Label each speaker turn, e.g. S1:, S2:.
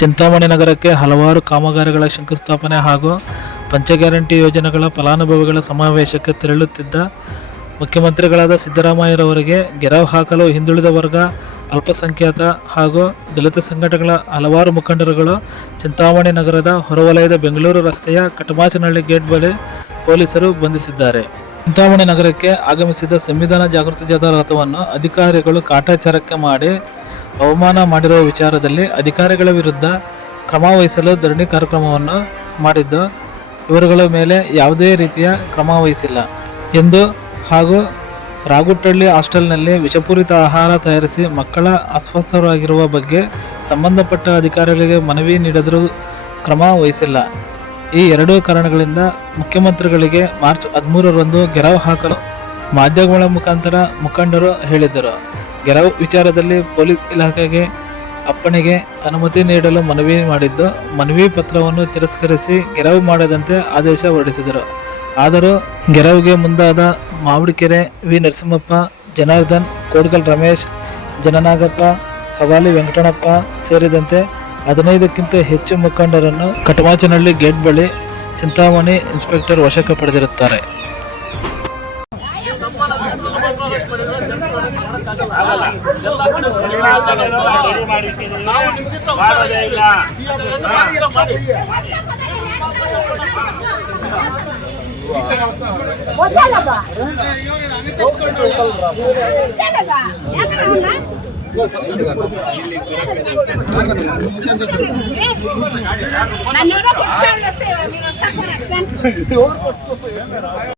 S1: ಚಿಂತಾಮಣಿ ನಗರಕ್ಕೆ ಹಲವಾರು ಕಾಮಗಾರಿಗಳ ಶಂಕುಸ್ಥಾಪನೆ ಹಾಗೂ ಪಂಚ ಗ್ಯಾರಂಟಿ ಯೋಜನೆಗಳ ಫಲಾನುಭವಿಗಳ ಸಮಾವೇಶಕ್ಕೆ ತೆರಳುತ್ತಿದ್ದ ಮುಖ್ಯಮಂತ್ರಿಗಳಾದ ಸಿದ್ದರಾಮಯ್ಯರವರಿಗೆ ಗೆರವು ಹಾಕಲು ಹಿಂದುಳಿದ ವರ್ಗ, ಅಲ್ಪಸಂಖ್ಯಾತ ಹಾಗೂ ದಲಿತ ಸಂಘಟನೆಗಳ ಹಲವಾರು ಮುಖಂಡರುಗಳು ಚಿಂತಾಮಣಿ ನಗರದ ಹೊರವಲಯದ ಬೆಂಗಳೂರು ರಸ್ತೆಯ ಕಟಮಾಚನಹಳ್ಳಿ ಗೇಟ್ ಬಳಿ ಪೊಲೀಸರು ಬಂಧಿಸಿದ್ದಾರೆ. ಚಿಂತಾಮಣಿ ನಗರಕ್ಕೆ ಆಗಮಿಸಿದ ಸಂವಿಧಾನ ಜಾಗೃತಿ ಜಾಥಾ ರಥವನ್ನು ಅಧಿಕಾರಿಗಳು ಕಾಟಾಚಾರಕ್ಕೆ ಮಾಡಿ ಅವಮಾನ ಮಾಡಿರುವ ವಿಚಾರದಲ್ಲಿ ಅಧಿಕಾರಿಗಳ ವಿರುದ್ಧ ಕ್ರಮ ವಹಿಸಲು ಧರಣಿ ಕಾರ್ಯಕ್ರಮವನ್ನು ಮಾಡಿದ್ದು ಇವರುಗಳ ಮೇಲೆ ಯಾವುದೇ ರೀತಿಯ ಕ್ರಮ ವಹಿಸಿಲ್ಲ ಎಂದು ಹಾಗೂ ರಾಗುಟ್ಟಳ್ಳಿ ಹಾಸ್ಟೆಲ್ನಲ್ಲಿ ವಿಷಪೂರಿತ ಆಹಾರ ತಯಾರಿಸಿ ಮಕ್ಕಳ ಅಸ್ವಸ್ಥರಾಗಿರುವ ಬಗ್ಗೆ ಸಂಬಂಧಪಟ್ಟ ಅಧಿಕಾರಿಗಳಿಗೆ ಮನವಿ ನೀಡಿದರೂ ಕ್ರಮ ವಹಿಸಿಲ್ಲ. ಈ ಎರಡೂ ಕಾರಣಗಳಿಂದ ಮುಖ್ಯಮಂತ್ರಿಗಳಿಗೆ ಮಾರ್ಚ್ ಹದಿಮೂರರಂದು ಗೆರವು ಹಾಕಲು ಮಾಧ್ಯಮಗಳ ಮುಖಾಂತರ ಮುಖಂಡರು ಹೇಳಿದ್ದರು. ಗೆರವು ವಿಚಾರದಲ್ಲಿ ಪೊಲೀಸ್ ಇಲಾಖೆಗೆ ಅಪ್ಪಣೆಗೆ ಅನುಮತಿ ನೀಡಲು ಮನವಿ ಮಾಡಿದ್ದು, ಮನವಿ ಪತ್ರವನ್ನು ತಿರಸ್ಕರಿಸಿ ಗೆರವು ಮಾಡದಂತೆ ಆದೇಶ ಹೊರಡಿಸಿದರು. ಆದರೂ ಗೆರವಿಗೆ ಮುಂದಾದ ಮಾವಡಿಕೆರೆ ವಿ. ನರಸಿಂಹಪ್ಪ, ಜನಾರ್ದನ್ ಕೋಡ್ಗಲ್ ರಮೇಶ್, ಜನನಾಗಪ್ಪ, ಕವಾಲಿ ವೆಂಕಟಣಪ್ಪ ಸೇರಿದಂತೆ ಹದಿನೈದಕ್ಕಿಂತ ಹೆಚ್ಚು ಮುಖಂಡರನ್ನು ಕಟಮಾಚನಹಳ್ಳಿ ಗೇಟ್ ಬಳಿ ಚಿಂತಾಮಣಿ ಇನ್ಸ್ಪೆಕ್ಟರ್ ವಶಕ್ಕೆ ಪಡೆದಿರುತ್ತಾರೆ.
S2: ¡Ah, no,